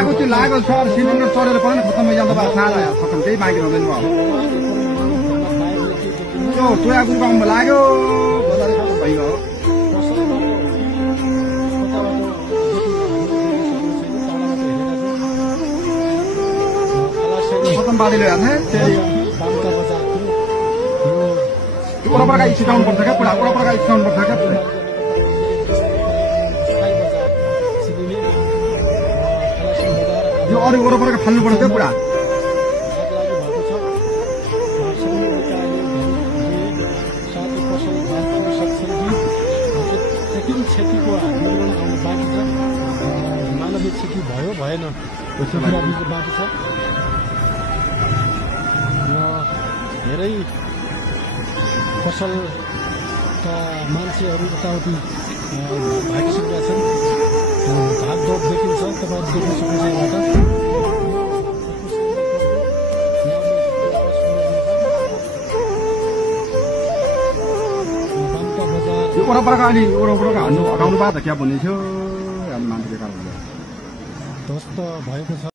लागो त्यो लागो सर सिलिन्डर चढेर पनि खत्तम भइजान्छ बा सारा खत्तम त्यही माइग्रेन हुँदैन भयो त्यो चोया गुरुबाङमा लाग्यो बजारै खत्तम भइगयो खत्तम बादल हेर्ने त्यही वरपरका स्टाउन पर्छ क्या पुरा वरपरका स्टाउन पर्छ क्या यो अरू वरपरका फाल्नु पर्छ क्या पुरा क्षतिको निर्माण आउनु बाँकी छ मानवीय क्षति भयो भएन बाँकी छ र धेरै पसलका मान्छेहरू यताउति भागिसकेका छन् भागदौड देखिन्छ तपाईँहरू देख्न सक्नुहुन्छ यहाँबाट वरपरका अलि वरपरका हान्नु हटाउनु भएको त क्या भन्ने थियो मान्छेले कारण ध्वस्त भएको छ।